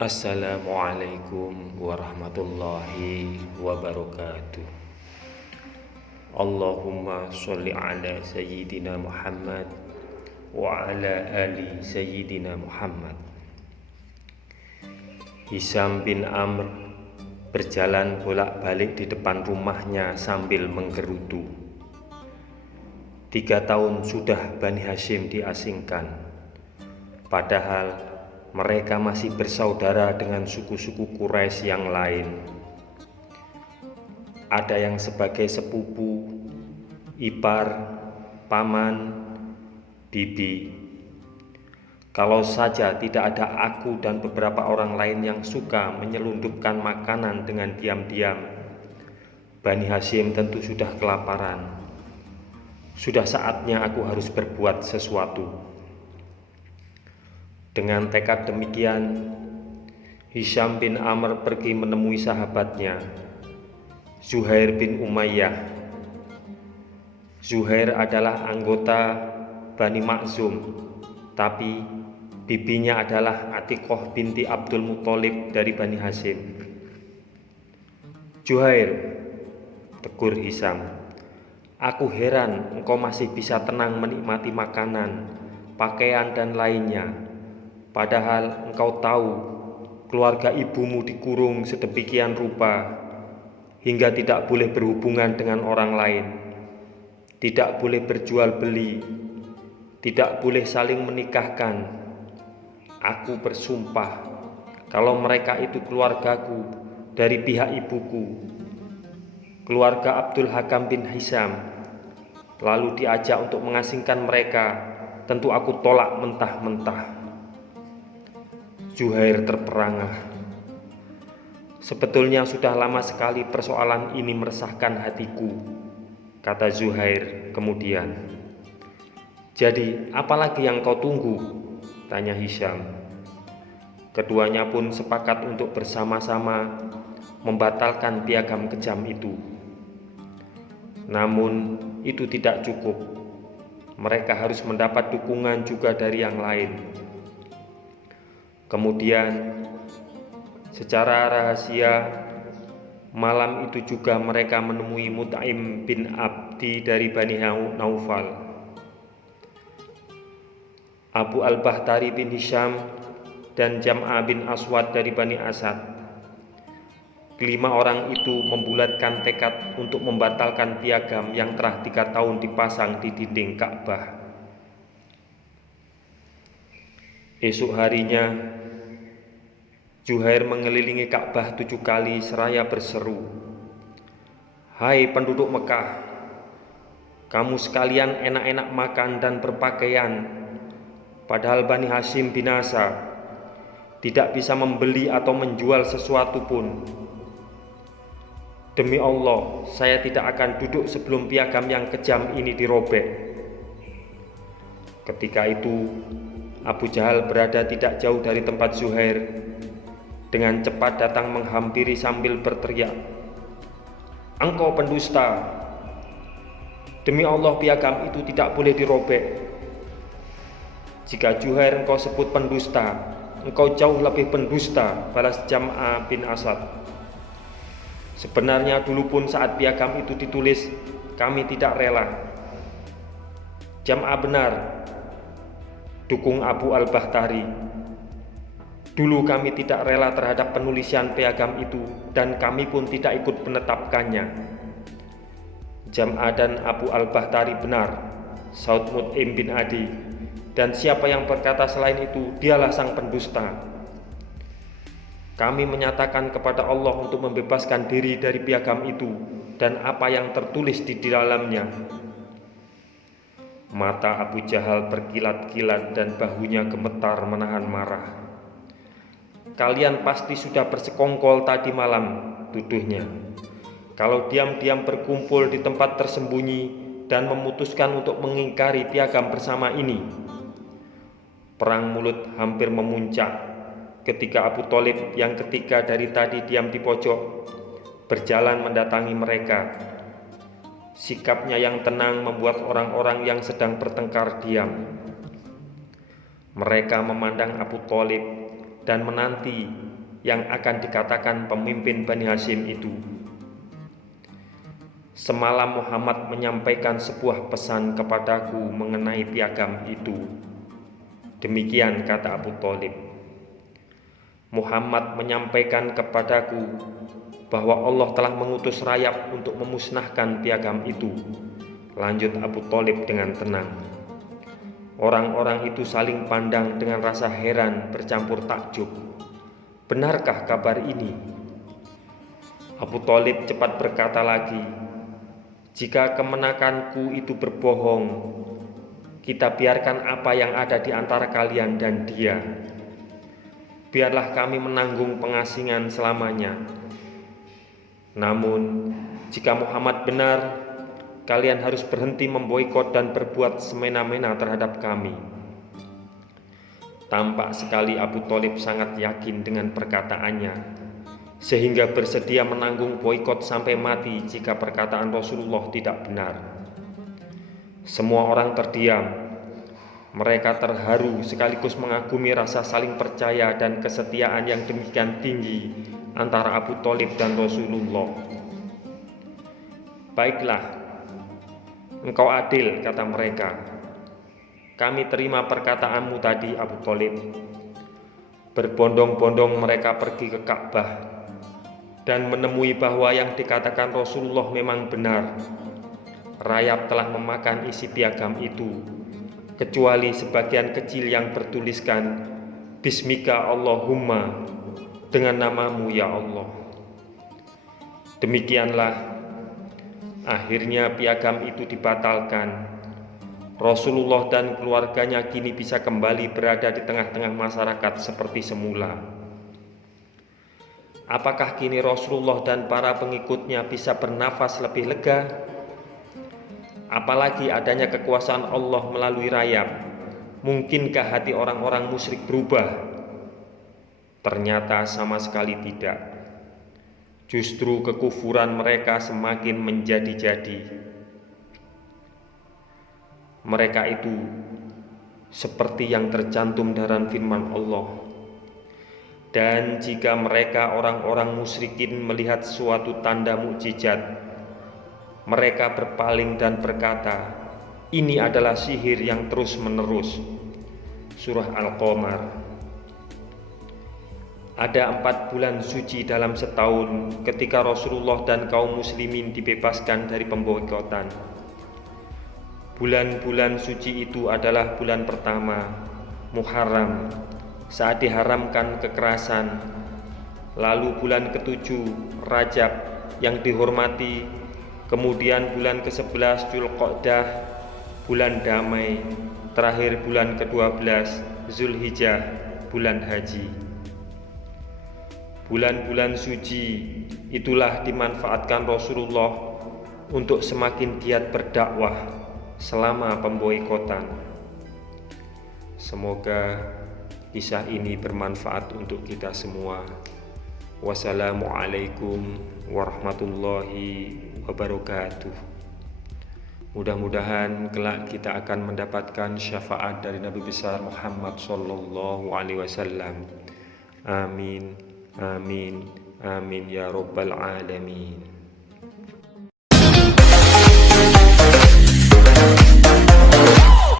Assalamualaikum warahmatullahi wabarakatuh. Allahumma sholli ala Sayyidina Muhammad wa ala ali Sayyidina Muhammad. Hisham bin Amr berjalan bolak-balik di depan rumahnya sambil menggerutu. 3 tahun sudah Bani Hashim diasingkan, padahal mereka masih bersaudara dengan suku-suku Quraisy yang lain. Ada yang sebagai sepupu, ipar, paman, bibi. Kalau saja tidak ada aku dan beberapa orang lain yang suka menyelundupkan makanan dengan diam-diam, Bani Hashim tentu sudah kelaparan. Sudah saatnya aku harus berbuat sesuatu. Dengan tekad demikian, Hisham bin Amr pergi menemui sahabatnya, Zuhair bin Umayyah. Zuhair adalah anggota Bani Makhzum, tapi bibinya adalah Atiqah binti Abdul Muthalib dari Bani Hashim. Zuhair, tegur Hisham, aku heran engkau masih bisa tenang menikmati makanan, pakaian dan lainnya. Padahal engkau tahu keluarga ibumu dikurung sedemikian rupa hingga tidak boleh berhubungan dengan orang lain, tidak boleh berjual beli, tidak boleh saling menikahkan. Aku bersumpah kalau mereka itu keluargaku dari pihak ibuku, keluarga Abdul Hakam bin Hisham, lalu diajak untuk mengasingkan mereka, tentu aku tolak mentah-mentah. Zuhair terperangah. Sebetulnya sudah lama sekali persoalan ini meresahkan hatiku, kata Zuhair kemudian. Jadi apalagi yang kau tunggu? Tanya Hisham. Keduanya pun sepakat untuk bersama-sama membatalkan piagam kejam itu. Namun itu tidak cukup. Mereka harus mendapat dukungan juga dari yang lain. Kemudian secara rahasia malam itu juga mereka menemui Mut'im bin Abdi dari Bani Naufal, Abu al-Bakhtari bin Hisham, dan Jam'ah bin Aswad dari Bani Asad. Kelima orang itu membulatkan tekad untuk membatalkan piagam yang telah 3 tahun dipasang di dinding Ka'bah. Esok harinya, Zuhair mengelilingi Ka'bah 7 kali seraya berseru, "Hai penduduk Mekah, kamu sekalian enak-enak makan dan berpakaian, padahal Bani Hashim binasa, tidak bisa membeli atau menjual sesuatu pun. Demi Allah, saya tidak akan duduk sebelum piagam yang kejam ini dirobek." Ketika itu, Abu Jahal berada tidak jauh dari tempat Zuhair. Dengan cepat datang menghampiri sambil berteriak, "Engkau pendusta! Demi Allah, piagam itu tidak boleh dirobek. Jika Zuhair engkau sebut pendusta, engkau jauh lebih pendusta," balas Jam'ah bin Asad. "Sebenarnya dulu pun saat piagam itu ditulis, kami tidak rela." "Jam'ah benar," dukung Abu al-Bakhtari. "Dulu kami tidak rela terhadap penulisan piagam itu dan kami pun tidak ikut menetapkannya." Jam'ah dan Abu al-Bakhtari benar, saud Mut'im bin Adi, dan siapa yang berkata selain itu, dialah sang pendusta. Kami menyatakan kepada Allah untuk membebaskan diri dari piagam itu dan apa yang tertulis di dalamnya. Mata Abu Jahal berkilat-kilat dan bahunya gemetar menahan marah. "Kalian pasti sudah bersekongkol tadi malam," tuduhnya. "Kalau diam-diam berkumpul di tempat tersembunyi dan memutuskan untuk mengingkari piagam bersama ini." Perang mulut hampir memuncak ketika Abu Thalib yang ketiga dari tadi diam di pojok berjalan mendatangi mereka. Sikapnya yang tenang membuat orang-orang yang sedang bertengkar diam. Mereka memandang Abu Thalib dan menanti yang akan dikatakan pemimpin Bani Hashim itu. Semalam Muhammad menyampaikan sebuah pesan kepadaku mengenai piagam itu. Demikian kata Abu Thalib. Muhammad menyampaikan kepadaku bahwa Allah telah mengutus rayap untuk memusnahkan piagam itu. Lanjut Abu Thalib dengan tenang. Orang-orang itu saling pandang dengan rasa heran bercampur takjub. Benarkah kabar ini? Abu Thalib cepat berkata lagi, jika kemenakanku itu berbohong, kita biarkan apa yang ada di antara kalian dan dia. Biarlah kami menanggung pengasingan selamanya. Namun, jika Muhammad benar, kalian harus berhenti memboikot dan berbuat semena-mena terhadap kami. Tampak sekali Abu Thalib sangat yakin dengan perkataannya, sehingga bersedia menanggung boikot sampai mati jika perkataan Rasulullah tidak benar. Semua orang terdiam. Mereka terharu sekaligus mengagumi rasa saling percaya dan kesetiaan yang demikian tinggi antara Abu Thalib dan Rasulullah. Baiklah, engkau adil, kata mereka. Kami terima perkataanmu tadi, Abu Thalib. Berbondong-bondong mereka pergi ke Ka'bah dan menemui bahwa yang dikatakan Rasulullah memang benar. Rayap telah memakan isi piagam itu, kecuali sebagian kecil yang bertuliskan Bismika Allahumma, dengan namamu ya Allah. Demikianlah, akhirnya piagam itu dibatalkan. Rasulullah dan keluarganya kini bisa kembali berada di tengah-tengah masyarakat seperti semula. Apakah kini Rasulullah dan para pengikutnya bisa bernafas lebih lega? Apalagi adanya kekuasaan Allah melalui rayap. Mungkinkah hati orang-orang musyrik berubah? Ternyata sama sekali tidak. Justru kekufuran mereka semakin menjadi-jadi. Mereka itu seperti yang tercantum dalam firman Allah. Dan jika mereka orang-orang musyrikin melihat suatu tanda mukjizat, mereka berpaling dan berkata, ini adalah sihir yang terus-menerus. Surah Al-Qamar. Ada 4 bulan suci dalam setahun ketika Rasulullah dan kaum muslimin dibebaskan dari pemboikotan. Bulan-bulan suci itu adalah bulan pertama, Muharram, saat diharamkan kekerasan. Lalu bulan ke-7, Rajab, yang dihormati. Kemudian bulan ke-11, Dzulqa'dah, bulan damai. Terakhir bulan ke-12, Zulhijjah, bulan haji. Bulan-bulan suci itulah dimanfaatkan Rasulullah untuk semakin giat berdakwah selama pemboikotan. Semoga kisah ini bermanfaat untuk kita semua. Wassalamualaikum warahmatullahi wabarakatuh. Mudah-mudahan kelak kita akan mendapatkan syafaat dari Nabi besar Muhammad sallallahu alaihi wasallam. Amin, amin, amin ya rabbal alamin.